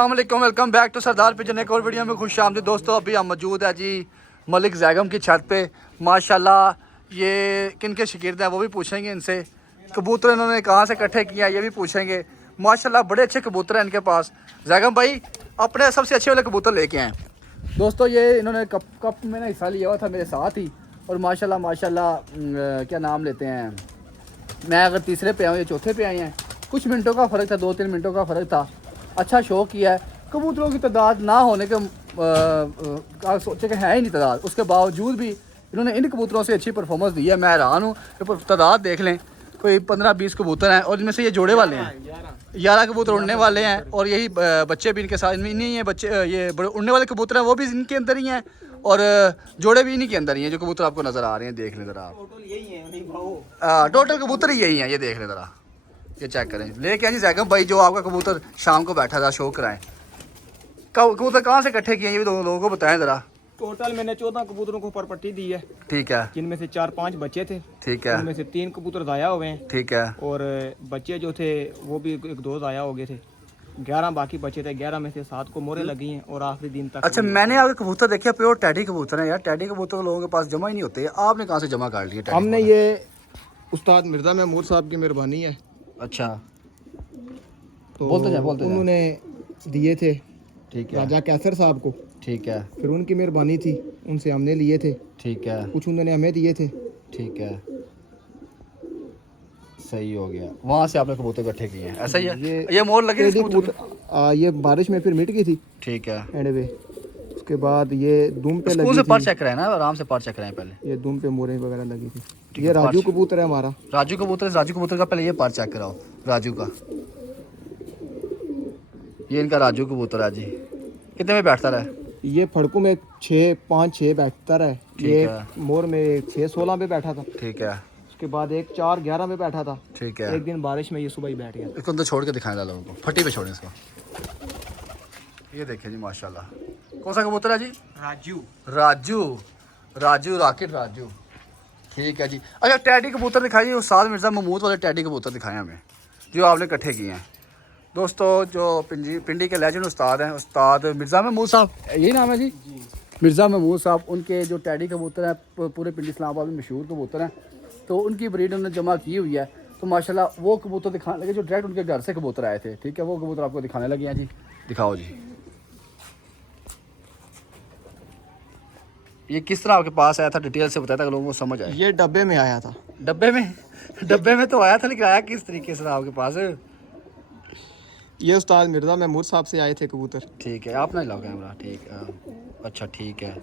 अस्सलामुअलैकुम, welcome back to Sardar Pigeon. एक और वीडियो में खुश आमदीद दोस्तों। अभी हम मौजूद है जी मलिक जैगम की छत पे। माशाल्लाह ये किन के शकीर्द हैं वो भी पूछेंगे इनसे। कबूतर इन्होंने कहाँ से इकट्ठे किए हैं ये भी पूछेंगे। माशाल्लाह बड़े अच्छे कबूतर हैं इनके पास। जैगम भाई अपने सबसे अच्छे वाले कबूतर लेके आए दोस्तों। ये इन्होंने कप में ना हिस्सा लिया हुआ था मेरे साथ ही। और माशाल्लाह क्या नाम लेते हैं, मैं अगर तीसरे पे आऊँ या चौथे पे आए हैं। कुछ मिनटों का फ़र्क था, 2-3 मिनटों का फ़र्क था। अच्छा शो किया है। कबूतरों की तादाद ना होने के सोचे कि है ही नहीं तादाद, उसके बावजूद भी इन्होंने इन कबूतरों से अच्छी परफॉर्मेंस दी है। मैं हैरान हूँ कि तादाद देख लें, कोई 15-20 कबूतर हैं और इनमें से ये जोड़े वाले हैं। 11 कबूतर उड़ने वाले हैं और यही बच्चे भी इनके साथ नहीं है। बच्चे ये बड़े उड़ने वाले कबूतर हैं वो भी इनके अंदर ही हैं और जोड़े भी इन्हीं के अंदर ही हैं। जो कबूतर आपको नज़र आ रहे हैं देख लें ज़रा आप। टोटल कबूतर ही यही हैं, ये देख लें ज़रा, ये चेक करें। लेके आए जी जैगम भाई जो आपका कबूतर शाम को बैठा था, शो कराएं। कबूतर कहाँ से इकट्ठे किए ये भी लोगों को बताएं ज़रा। टोटल मैंने 14 कबूतरों को परपट्टी दी है। ठीक है। जिनमें से 4-5 बच्चे थे। ठीक है। उनमें से 3 कबूतर ज़ाया हुए हैं। ठीक है। और बच्चे जो थे वो भी 1-2 ज़ाया हो गए थे। 11 बाकी बचे थे। 11 में से 7 को मोहरें लगी हैं और आखिरी दिन तक। अच्छा, मैंने आपके कबूतर देखे प्योर टैडी कबूतर हैं यार। टैडी कबूतर लोगों के पास जमा ही नहीं होते, आपने कहाँ से जमा कर लिए? हमने ये उस्ताद मिर्ज़ा महमूद साहब की मेहरबानी है। अच्छा, तो बोलते जाए उन्होंने दिए थे। ठीक है। राजा कैसर साहब को। ठीक है। फिर उनकी मेहरबानी थी, उनसे हमने लिए थे। ठीक है। कुछ उन्होंने हमें दिए थे। ठीक है, सही हो गया। वहाँ से आपने कबूतर इकट्ठे किए हैं, ऐसा ही है। ये मोर लगे इस कबूतर। ये बारिश में फिर मिट गई थी। ठीक है। एंड पे उसके बाद ये दुम पे लगी से थी। पर चेक कराए ना, आराम से पर चेक कराएं पहले। ये दुम पे मोरें वगैरह लगी थी। ये राजू कबूतर है हमारा। राजू कबूतर का पहले ये पर चेक कराओ राजू का। ये इनका राजू कबूतर है जी। कितने में बैठता रहा? ये फड़कू में 5-6 बैठता रहा है। ये मोर में 6-16 पे बैठा था। ठीक है। उसके बाद एक 4-11 में बैठा था। ठीक है। एक दिन बारिश में ये सुबह ही बैठ गया। इसको अंदर छोड़ के दिखाएं लोगों को, फट्टी पे छोड़ें इसको। ये देखिए जी माशाल्लाह। कौन सा कबूतर है जी? राजू रॉकेट राजू। ठीक है जी। अच्छा, टैडी कबूतर दिखाइए, उस्ताद मिर्ज़ा महमूद वाले टैडी कबूतर दिखाएं हमें जो आपने इकट्ठे किए हैं दोस्तों। जो पिंडी के लेजेंड उस्ताद हैं, उस्ताद मिर्ज़ा महमूद साहब, यही नाम है जी? मिर्ज़ा महमूद साहब। उनके जो टैडी कबूतर हैं पूरे पिंडी इस्लामाबाद में मशहूर कबूतर हैं, तो उनकी ब्रीड उन्होंने जमा की हुई है। तो माशाल्लाह वो कबूतर दिखाने लगे जो डायरेक्ट उनके घर से कबूतर आए थे। ठीक है, वो कबूतर आपको दिखाने लगे हैं जी। दिखाओ जी। ये किस तरह आपके पास आया था, डिटेल से बताया था लोगों को समझ आए। ये डब्बे में आया था। डब्बे में तो आया था, लेकिन आया किस तरीके से आपके पास? ये उस्ताद मिर्ज़ा महमूद साहब से आए थे कबूतर। ठीक है, आप ना लाओ कैमरा। ठीक है, अच्छा ठीक है,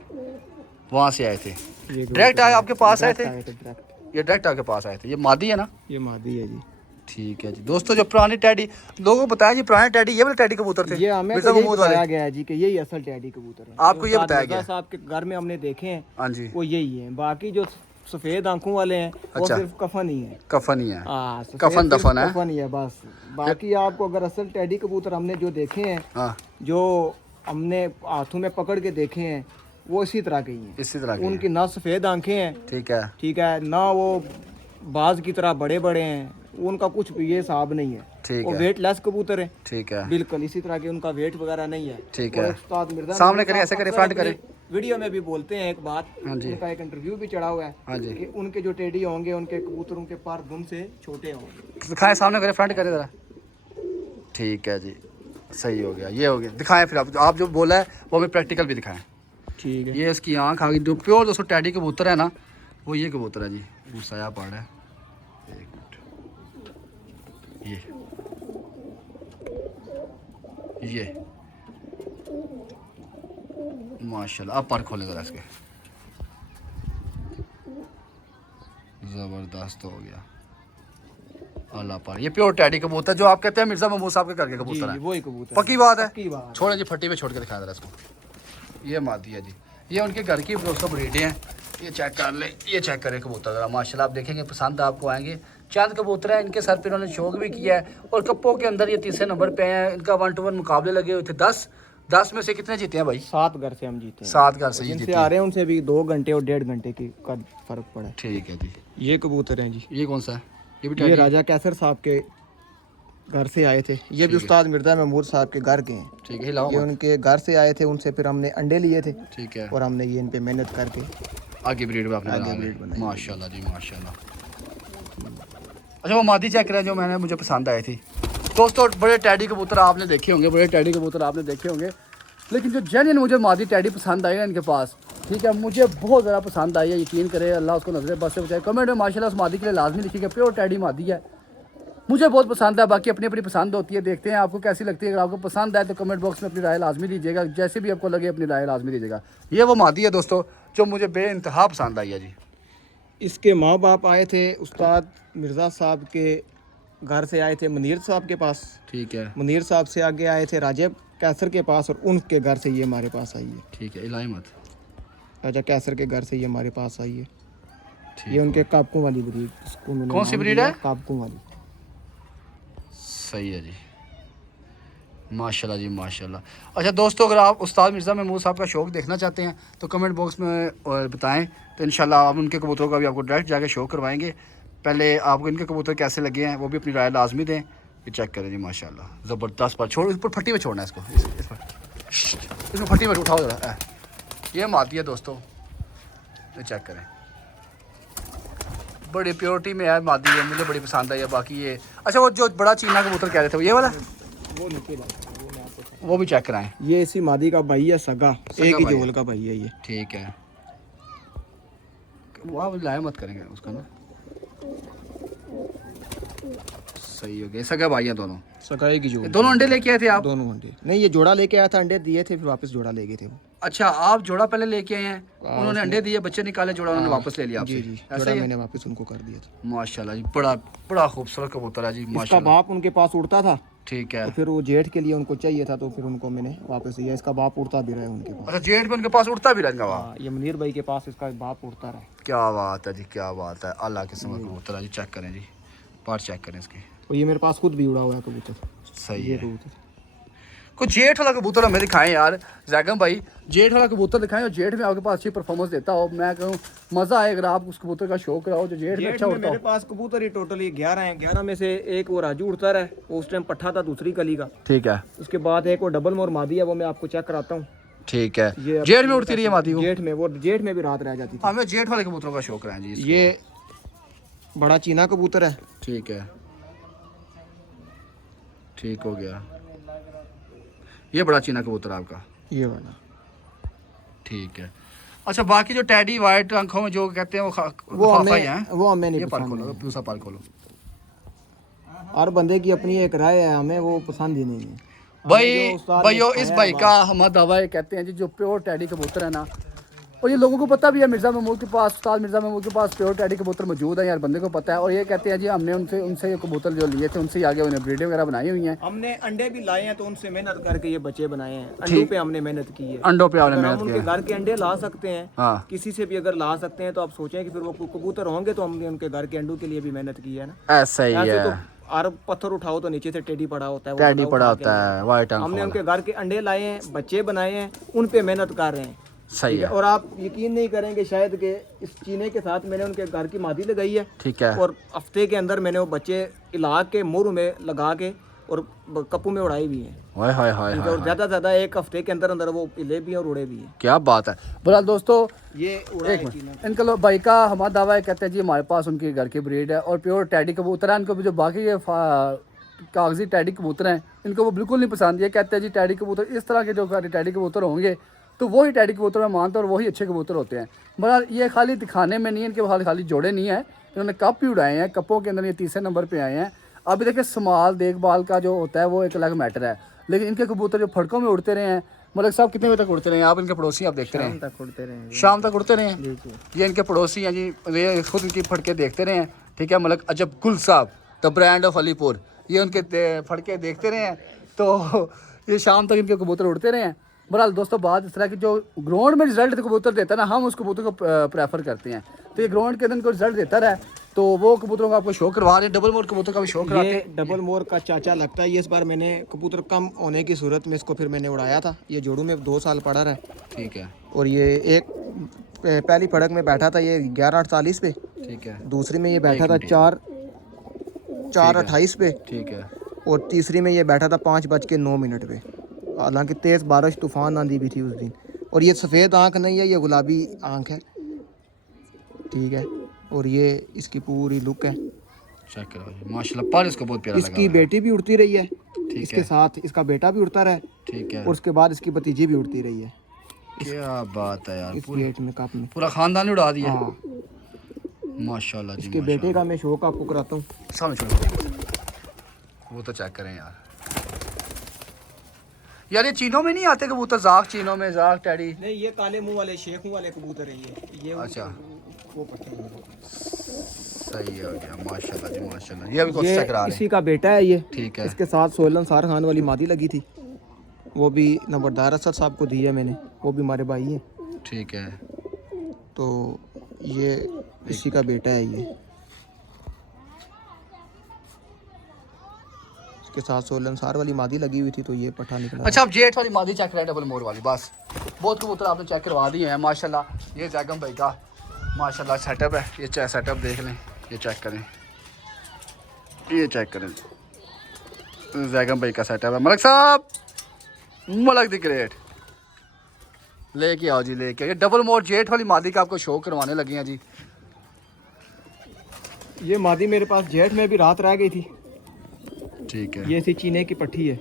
वहाँ से आए थे डायरेक्ट आए आपके पास आए थे। ये डायरेक्ट आपके पास आए थे। ये मादी है ना? ये मादी है जी। ठीक है जी। दोस्तों जो पुराने टैडी लोगों को बताया जी, पुराने टैडी ये वाले टैडी कबूतर थे। ये हमें तो यही बताया गया है जी कि यही असल टैडी कबूतर है। आपको ये बताया गया साहब के घर में हमने देखे हैं। हाँ जी, वो यही है। बाकी जो सफेद आंखों वाले हैं वो सिर्फ कफन ही है। कफन ही है। कफन दफन है। कफन ही है बस। बाकी आपको अगर असल टैडी कबूतर हमने जो देखे हैं, जो हमने हाथों में पकड़ के देखे हैं, वो इसी तरह के ही हैं। इसी तरह के उनकी ना सफेद आंखें हैं। ठीक है। ठीक है ना, वो बाज की तरह बड़े बड़े हैं। उनका कुछ ये हिसाब नहीं है। ठीक वो है। वेट लेस कबूतर है। ठीक है, बिल्कुल इसी तरह के उनका वेट वगैरह नहीं है। ठीक है। उस्ताद मिर्ज़ा सामने करें, ऐसे करें, फ्रंट करें। वीडियो में भी बोलते हैं एक बात। हाँ जी। उनका एक इंटरव्यू भी चढ़ा हुआ है। हाँ जी। कि उनके जो टेडी होंगे उनके कबूतरों के पर दुम से छोटे होंगे। दिखाएं, सामने करें, फ्रंट करें ज़रा। ठीक है जी, सही हो गया। ये हो गया। दिखाएं फिर आप जो बोला है वो हमें प्रैक्टिकल भी दिखाएं। ठीक है। ये इसकी आँख आ गई। जो प्योर दोस्तों टैडी कबूतर है ना, वो ये कबूतर है जी। गुस्साया पड़ रहा है, एक मिनट। ये माशाल्लाह। अब पर खोले ज़रा इसके। ज़बरदस्त हो गया अल्लाह पर। ये प्योर टैडी कबूतर जो आप कहते हैं मिर्ज़ा महमूद साहब के घर के कबूतर है। वही कबूतर। पक्की बात है। पक्की बात। छोड़े जी, फट्टी पे छोड़ के दिखा दे इसको। ये मादी है जी। ये उनके घर की दोस्तों ब्रीडें हैं। ये चेक कर ले, ये चेक करें कबूतर ज़रा। माशाल्लाह आप देखेंगे, पसंद आपको आएंगे। चंद कबूतर हैं, इनके सर पे इन्होंने शौक भी किया है और कप्पों के अंदर ये तीसरे नंबर पे हैं। इनका 1-to-1 मुकाबले लगे हुए थे। 10 में से कितने जीते हैं भाई? 7 घर से हम जीते हैं। 7 घर से जिनसे जीते आ रहे हैं उनसे भी 2 घंटे और 1.5 घंटे की का फर्क पड़ा है। ठीक है जी। ये कबूतर हैं जी। ये कौन सा है? ये राजा कैसर साहब के घर से आए थे। ये भी उस्ताद मिर्ज़ा महमूद साहब के घर के हैं। ठीक है, हिलाओ ये उनके घर से आए थे, उनसे फिर हमने अंडे लिए थे। ठीक है, और हमने ये इन पे मेहनत करके आगे ब्रीड आपने आगे बना ली। ब्रीड बनाई। माशाल्लाह जी माशाल्लाह। अच्छा वो मादी चेक करें जो मैंने मुझे पसंद आई थी। दोस्तों बड़े टैडी कबूतर आपने देखे होंगे, बड़े टैडी कबूतर आपने देखे होंगे, लेकिन जो जेन्युइन मुझे मादी टैडी पसंद आई है इनके पास, ठीक है, मुझे बहुत ज़्यादा पसंद आई है। यकीन करें, अल्लाह उसको नजर बस से बचाए। कमेंट में माशाल्लाह उस मादी के लिए लाजमी लिखिएगा, प्योर टैडी मादी है, मुझे बहुत पसंद है। बाकी अपनी अपनी पसंद होती है, देखते हैं आपको कैसी लगती है। अगर आपको पसंद आए तो कमेंट बॉक्स में अपनी राय लाजमी दीजिएगा, जैसे भी आपको लगे अपनी राय लाजमी दीजिएगा। ये वो मादी है दोस्तों जो मुझे बेइंतहा पसंद आई है जी। इसके माँ बाप आए थे उस्ताद मिर्ज़ा साहब के घर से आए थे मुनीर साहब के पास। ठीक है, मुनीर साहब से आगे आए थे राजेब कैसर के पास, और उनके घर से ये हमारे पास आई है। ठीक है, इलाही मत। राजा कैसर के घर से ये हमारे पास आई है। ठीक ये उनके काबकों वाली ब्रीड, इसको मैंने कौन सी नाम ब्रीड दिया है? काबकों वाली। सही है जी, माशाल्लाह जी माशाल्लाह। अच्छा दोस्तों, अगर आप उस्ताद मिर्ज़ा महमूद साहब का शौक़ देखना चाहते हैं तो कमेंट बॉक्स में बताएं, तो इंशाल्लाह हम उनके कबूतरों का भी आपको डायरेक्ट जाके शो करवाएंगे। पहले आपको इनके कबूतर कैसे लगे हैं वो भी अपनी राय लाजमी दें। ये चेक करें जी माशाल्लाह, ज़बरदस्त। पर छोड़, इस पर फट्टी में छोड़ना है इसको, इसमें फट्टी में उठाओ ज़रा। ये मादी है दोस्तों, ये चेक करें, बड़ी प्योरिटी में है मादी है, मुझे बड़ी पसंद आई है। बाकी ये अच्छा वो जो बड़ा चीना कबूतर कह रहे थे वो ये वाला, वो निकल वो भी चेक कराएं। ये इसी मादी का भाई है, सगा एक ही भाई है। जोल का भाई है ये। ठीक है, वो आप लाया मत करेंगे उसका ना। सही हो गया, सगा भाई हैं दोनों, सगा एक ही जोल। दोनों अंडे लेके आए थे आप? दोनों अंडे नहीं, ये जोड़ा लेके आया था, अंडे दिए थे, फिर वापस जोड़ा ले गए थे वो। अच्छा, आप जोड़ा पहले लेके आए हैं, उन्होंने अंडे दिए, बच्चे निकाले, जोड़ा उन्होंने वापस ले लिया आपसे? जी जी, ऐसा जोड़ा ही है? मैंने वापस उनको कर दिया था। माशाल्लाह जी, बड़ा बड़ा खूबसूरत कबूतर है जी इसका माशाल्लाह। बाप उनके पास उड़ता था, ठीक है, तो फिर वो जेठ के लिए उनको चाहिए था, तो फिर उनको मैंने वापस दिया। इसका बाप उड़ता भी रहा उनके पास। अच्छा जेठ में उनके पास उड़ता भी रहेगा वहाँ? हाँ, ये मुनीर भाई के पास इसका बाप उड़ता रहा। क्या बात है जी, क्या बात है, अल्लाह के समय कबूतर है जी। चेक करें जी, पार्ट चेक करें इसके। और ये मेरे पास खुद भी उड़ा हुआ है कबूतर। सही ये है। कबूतर कुछ जेठ वाला कबूतर हमें दिखाएं यार जैगम भाई, जेठ वाला कबूतर दिखाएं और जेठ में आपके पास अच्छी परफॉर्मेंस देता हो। मैं कहूँ मज़ा आए अगर आप उस कबूतर का शौक कराओ जो जेठ में अच्छा उड़ता मेरे हो। पास कबूतर ही टोटली 11 हैं। 11 में से एक वो राजू उड़ता रहा, वो उस टाइम पट्ठा था दूसरी कली का। ठीक है, उसके बाद एक वो डबल मोर मादी है, वो मैं आपको चेक कराता हूँ। ठीक है, ये जेठ में उड़ती रही है मादी वो? जेठ में, वो जेठ में भी रात रह जाती थी। हमें जेठ वाले कबूतरों का शौक है जी। ये बड़ा चीना कबूतर है। ठीक है, ठीक हो गया, ये बड़ा चीना कबूतर आपका, ये वाला। ठीक है। अच्छा बाकी जो टैडी वाइट आंखों में जो कहते हैं वो वो लिफाफा ही हमें हैं? वो हमें नहीं ये पाल पसंद खोलो, है। दूसरा पाल खोलो। हर बंदे की अपनी एक राय है, हमें वो पसंद ही नहीं है। भाई जो उस्ताद भाइयों ने इस सिखाया भाई का हमारा दावा है, कहते हैं जी जो प्योर टैडी कबूतर है ना, और ये लोगों को पता भी है, मिर्ज़ा महमूद के पास, उस्ताद मिर्ज़ा महमूद के पास प्योर टैडी कबूतर मौजूद है, यार बंदे को पता है। और ये कहते हैं जी हमने उनसे उनसे ये कबूतर जो लिए थे उनसे आगे उन्हें ब्रीडें वगैरह बनाई हुई हैं। हमने अंडे भी लाए हैं, तो उनसे मेहनत करके ये बच्चे बनाए हैं। अंडों पे हमने मेहनत की है। अंडों पे आपने अगर हम मेहनत उनके किया। घर के अंडे ला सकते हैं, हाँ, किसी से भी अगर ला सकते हैं, तो आप सोचें कि फिर वो कबूतर होंगे, तो हमने उनके घर के अंडों के लिए भी मेहनत की है ना। ऐसा ही ऐसे तो है, हर पत्थर उठाओ तो नीचे से टेडी पड़ा होता है, वो टैडी उठा पड़ा के होता है वाइट आंखों हमने वाला। उनके घर के अंडे लाए हैं, बच्चे बनाए हैं, उन पे मेहनत कर रहे हैं। सही ठीक है, है, और आप यकीन नहीं करेंगे शायद कि इस चीने के साथ मैंने उनके घर की मादी लगाई है, ठीक है, और हफ्ते के अंदर मैंने वो बच्चे इला के मुर में लगा के और कप्पू में उड़ाई भी है। हाय हाय हाय ठीक है, और ज्यादा से ज्यादा एक हफ्ते के अंदर अंदर वो इले भी हैं और उड़े भी हैं। क्या बात है। बहरहाल दोस्तों ये उड़ा एक है मिनट, चीना। इनका भाई का हमारा दावा है, कहते हैं जी हमारे पास उनके घर की ब्रीड है और प्योर टैडी कबूतर है। इनको भी जो बाकी ये कागजी टैडी कबूतर हैं इनको वो बिल्कुल नहीं पसंद। ये कहते हैं जी टैडी कबूतर इस तरह के जो टैडी कबूतर होंगे तो वही टैडी कबूतर में मानते हैं और वही अच्छे कबूतर होते हैं। बहरहाल ये खाली दिखाने में नहीं है, इनके खाली जोड़े नहीं है, इन्होंने कप भी उड़ाए हैं, कपों के अंदर ये तीसरे नंबर पे आए हैं। अभी देखिए संभाल देखभाल का जो होता है वो एक अलग मैटर है, लेकिन इनके कबूतर जो फड़कों में उड़ते रहे हैं, मतलब साहब कितने बजे तक उड़ते रहे हैं आप? इनके पड़ोसी आप देखते रहे हैं, तक उड़ते रहे, शाम तक उड़ते रहे हैं। ये इनके पड़ोसी हैं जी, ये खुद इनकी फड़के देखते रहे हैं। ठीक है, मलक अजब गुल साहब द ब्रांड ऑफ अलीपुर, ये उनके फड़के देखते रहे हैं, तो ये शाम तक इनके कबूतर उड़ते रहे हैं। बहरहाल दोस्तों बात इस तरह की जो ग्राउंड में रिजल्ट कबूतर देता है ना, हम उस कबूतर को प्रेफर करते हैं। तो ये ग्राउंड के अंदर को रिजल्ट देता रहा, तो वो कबूतरों का आपको शो करवा रहे हैं। डबल मोर कबूतर का भी शो कराते ये हैं। डबल मोर का चाचा लगता है। ये इस बार मैंने कबूतर कम होने की सूरत में इसको फिर मैंने उड़ाया था। ये जोड़ू में 2 साल पड़ा रहा है। ठीक है, और ये एक पहली फड़क में बैठा था ये 11:48 पे, ठीक है, दूसरी में ये बैठा था 4:28 पे, ठीक है, और तीसरी में ये बैठा था 5:09 पे। हालांकि तेज़ बारिश तूफ़ान आंधी भी थी उस दिन। और ये सफ़ेद आँख नहीं है, ये गुलाबी आँख है, ठीक है। और ये इसकी पूरी लुक है, चेक करो जी माशाल्लाह, पर इसको बहुत प्यारा लगा। इसकी बेटी भी उड़ती रही है, ठीक इसके है, साथ इसका बेटा भी उड़ता रहा है, ठीक है। और उसके बाद इसकी भतीजी भी उड़ती रही है क्या बात है यार, इस गेट में कप में। पूरा खानदान ही उड़ा दिया। हाँ, माशाल्लाह जी इसके बेटे का मैं शौक आपको कराता हूँ। सामने छोड़ो, वो तो चेक करें यार। यार ये चीनों में नहीं आते कबूतर, जाग चीनों में, जाग टैडी? नहीं, ये काले मुंह वाले शेखों वाले कबूतर हैं ये अच्छा, वो पट्टे हैं। सही हो गया माशाल्लाह जी माशाल्लाह। ये अभी कोशिश करा रहे हैं। इसी का बेटा है ये, ठीक है। इसके साथ सोलन सार खान वाली मादी लगी थी, वो भी नंबरदार असद साहब को दी है मैंने, वो भी हमारे भाई हैं। ठीक है, तो ये इसी का बेटा है ये, इसके साथ सोलन सार वाली मादी लगी हुई थी, तो ये पठा निकला। अच्छा अब जेठ वाली मादी चेक करें, डबल मोर वाली। बस बहुत कबूतर आपने चेक करवा दिए हैं माशाल्लाह। ये जैगम भाई का माशाल्लाह सेटअप है, ये सेटअप देख लें, ये चेक करें, ये चेक करें, जैगम भाई का सेटअप है। मलक साहब, मलक द ग्रेट, लेके आओ जी, लेके आओ। ये डबल मोर जेठ वाली मादी का आपको शो करवाने लगे हैं जी। ये मादी मेरे पास जेठ में भी रात रह गई थी, ठीक है। ये सी चीने की पट्टी है,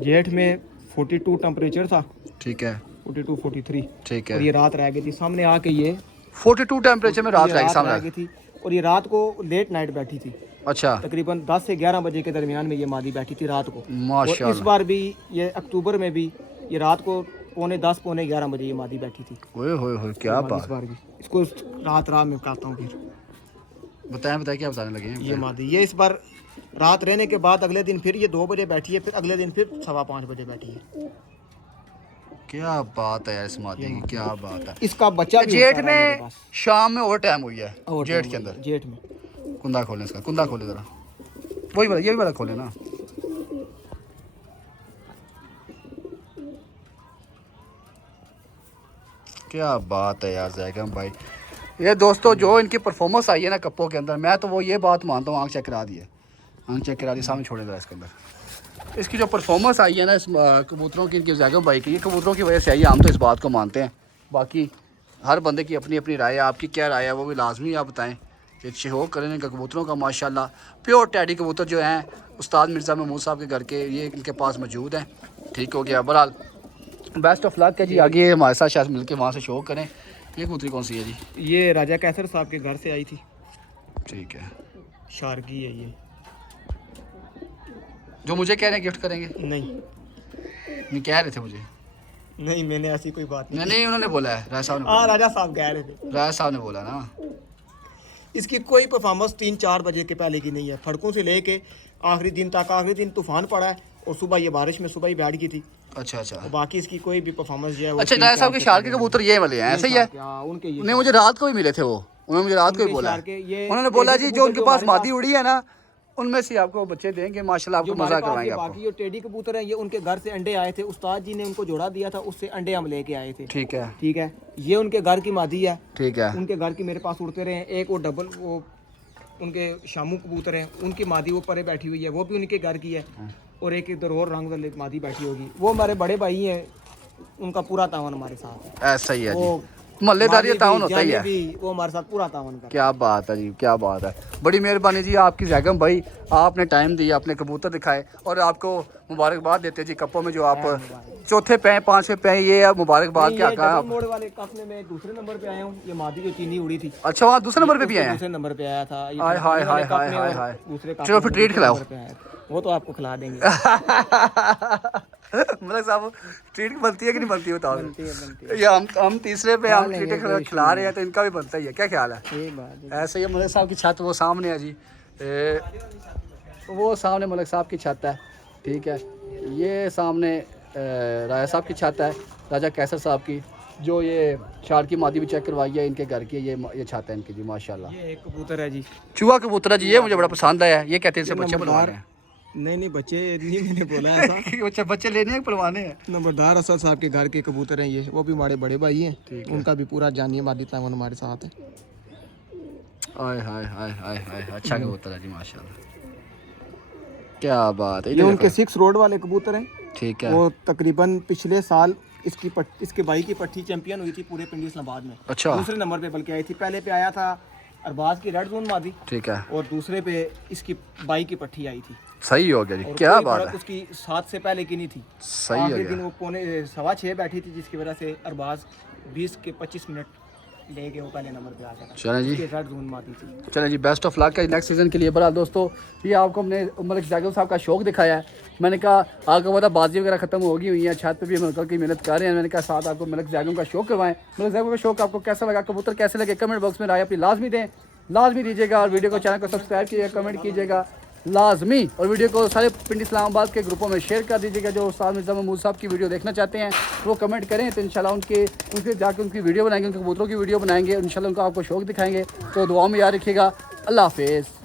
जेठ में 42 टेम्परेचर था, ठीक है, 42 43, ठीक और है। ये रात रह गई थी सामने आके, ये 42 टेम्परेचर में रात रह रह गई थी, और ये रात को लेट नाइट बैठी थी, अच्छा तकरीबन 10 से 11 बजे के दरमियान में ये मादी बैठी थी रात को। और माशाल्लाह। इस बार भी ये अक्टूबर में भी ये रात को 10:45 पौने 11 बजे ये मादी बैठी थी। ओए होए होए, क्या इस बात। बार भी इसको रात में कराता हूँ फिर। बताएं बताएं, क्या बताने लगे हैं? ये मादी ये इस बार रात रहने के बाद अगले दिन फिर ये 2 बजे बैठी है, फिर अगले दिन फिर 5:15 बजे बैठी है। क्या बात है यार इस मादी की, क्या बात है। इसका बच्चा भी जेठ होता है मेरे में पास। शाम में और टाइम हुई है, और जेठ के अंदर। जेठ में कुंदा खोलें इसका, कुंदा खोले जरा, वही वाला, ये भी वाला खोले ना। क्या बात है यार जैगम भाई। ये दोस्तों जो इनकी परफॉर्मेंस आई है ना कप्पों के अंदर, मैं तो वो ये बात मानता हूँ, आँख चेक करा दी है, आँख चेक करा दी, सामने छोड़े जरा इसके अंदर। इसकी जो परफॉर्मेंस आई है ना इस कबूतरों की, इनकी जैगम भाई की, ये कबूतरों की वजह से आई है, हम तो इस बात को मानते हैं। बाकी हर बंदे की अपनी अपनी राय है, आपकी क्या राय है वो भी लाजमी आप बताएं। कि शौक करें इनका कबूतरों का माशाल्लाह। प्योर टैडी कबूतर जो हैं उस्ताद मिर्ज़ा महमूद साहब के घर के, ये इनके पास मौजूद हैं। ठीक हो गया, बहरहाल बेस्ट ऑफ लक है जी, आगे हमारे साथ शायद मिलके वहाँ से शौक करें। ये कबूतरी कौन सी है जी? ये राजा कैसर साहब के घर से आई थी, ठीक है, शारगी है ये। जो मुझे कह रहे हैं गिफ्ट करेंगे? नहीं कह रहे थे मुझे। नहीं, मैंने ऐसी कोई बात नहीं। नहीं उन्होंने बोला है, राय साहब ने हाँ, राजा साहब कह रहे थे, राय साहब ने बोला ना। इसकी कोई परफॉर्मेंस 3-4 बजे के पहले की नहीं है, फड़कों से लेके आखिरी दिन तक। आखिरी दिन तूफान पड़ा है और सुबह ये बारिश में सुबह ही बैठ गई थी। अच्छा अच्छा, और बाकी इसकी कोई भी परफॉर्मेंस जो है वो अच्छा राय साहब के शार के कबूतर ये वाले हैं, ऐसे ही है? उनके ये नहीं, मुझे रात को भी मिले थे वो, उन्होंने मुझे रात को ही बोला है। उन्होंने बोला जी जो उनके पास मादी उड़ी है ना, उनमें से आपको बच्चे देंगे माशाल्लाह, आपको मजा करवाएंगे आपको। बाकी जो टेडी कबूतर हैं ये उनके घर से अंडे आए थे, उस्ताद जी ने उनको जोड़ा दिया था, उससे अंडे हम लेके आए थे। ठीक है, ठीक है, ये उनके घर की मादी है। ठीक है, उनके घर की मेरे पास उड़ते रहे हैं। एक वो डबल वो उनके शामू कबूतर हैं, उनकी मादी वो परे बैठी हुई है, वो भी उनके घर की है। और एक इधर और रंग वाली मादी बैठी होगी, वो हमारे बड़े भाई हैं, उनका पूरा तावन हमारे साथ है। ऐसा ही है वो जी, मोहल्लेदारी ताउन होता ही है। वो हमारे साथ पूरा तावन करता है। क्या बात है जी, क्या बात है, बड़ी मेहरबानी जी आपकी जैगम भाई, आपने टाइम दिया, अपने कबूतर दिखाए और आपको मुबारकबाद देते जी कप्पों में जो आप चौथे पे 5वें पे, ये मुबारकबाद क्या कहा। मोड़ वाले कप में मैं दूसरे नंबर पे आया हूँ। ये मादी जो चीनी उड़ी थी, अच्छा वहाँ दूसरे नंबर पे भी आए हैं? दूसरे नंबर पे आया था। हाय हाय हाय हाय हाय हाय, दूसरे चलो फिर ट्रीट खिलाओ। वो तो आपको खिला देंगे। मतलब साहब ट्रीट बनती है कि नहीं बनती है बताओ। बनती है। ये हम तीसरे पे हम ट्रीट खिला रहे हैं तो इनका भी बनता ही है, क्या ख्याल है? ठीक बात है। ऐसे ही मलिक साहब की छत वो सामने है जी, वो सामने मलिक साहब की छत है। ठीक है, ये सामने राजा साहब की छत है, राजा कैसर साहब की, जो ये शार की मादी भी चेक करवाई है इनके घर की। ये छत है इनकी जी माशाल्लाह। ये एक कबूतर है जी, चूहा कबूतर है जी, ये मुझे बड़ा पसंद आया। ये कहते हैं इसे बच्चे पलवाने हैं। नहीं बच्चे नहीं, मैंने बोला ऐसा। बच्चे लेने हैं पलवाने हैं। नंबरदार असद साहब के घर के कबूतर हैं ये, वो भी हमारे बड़े भाई हैं। उनका भी पूरा जानिए मादी तावन हमारे साथ है। हाय हाय हाय हाय हाय, अच्छा कबूतर है जी माशाल्लाह। क्या बात है, ये उनके 6 रोड वाले कबूतर हैं। ठीक है। वो तकरीबन पिछले साल इसके भाई की पट्टी चैंपियन हुई थी पूरे पिंडी इस्लामाबाद में। अच्छा। दूसरे नंबर पे बल्कि आई थी। पहले पे आया था अरबाज की रेड जोन मादी, ठीक है, और दूसरे पे इसकी बाई की पट्टी आई थी। सही हो गया जी, और क्या कोई बात फर्क है, उसकी 7 से पहले की नहीं थी। सही हो आखिरी दिन गया। वो 6:15 बैठी थी, जिसकी वजह से अरबाज 20 के 25 मिनट ले गए, वो पहले नंबर पे आ गया। चलें जी, रेड जोन मादी थी। चलें जी, बेस्ट ऑफ लक है नेक्स्ट सीज़न के लिए। बड़ा दोस्तों, ये आपको हमने मलिक जैगम साहब का शौक दिखाया है। मैंने कहा आपको पता बाजी वगैरह ख़त्म हो गई हुई है, छत पे भी हम की मेहनत कर रहे हैं। मैंने कहा साथ आपको मलिक जैगम का शौक करवाएं। मलिक जैगम का शौक आपको कैसा लगा, कबूतर कैसे लगे, कमेंट बॉक्स में राय अपनी लाजमी दें, लाजमी दीजिएगा। और वीडियो को, चैनल को सब्सक्राइब कीजिएगा, कमेंट कीजिएगा लाजमी, और वीडियो को सारे पिंडी इस्लामाबाद के ग्रुपों में शेयर कर दीजिएगा। जो उस्ताद मिर्ज़ा महमूद साहब की वीडियो देखना चाहते हैं वो कमेंट करें, तो इंशाल्लाह उनके जाकर उनकी वीडियो बनाएंगे, उनके कबूतरों की वीडियो बनाएंगे, इंशाल्लाह उनको आपको शौक दिखाएंगे। तो दुआओं में याद रखिएगा। अल्लाह हाफिज़।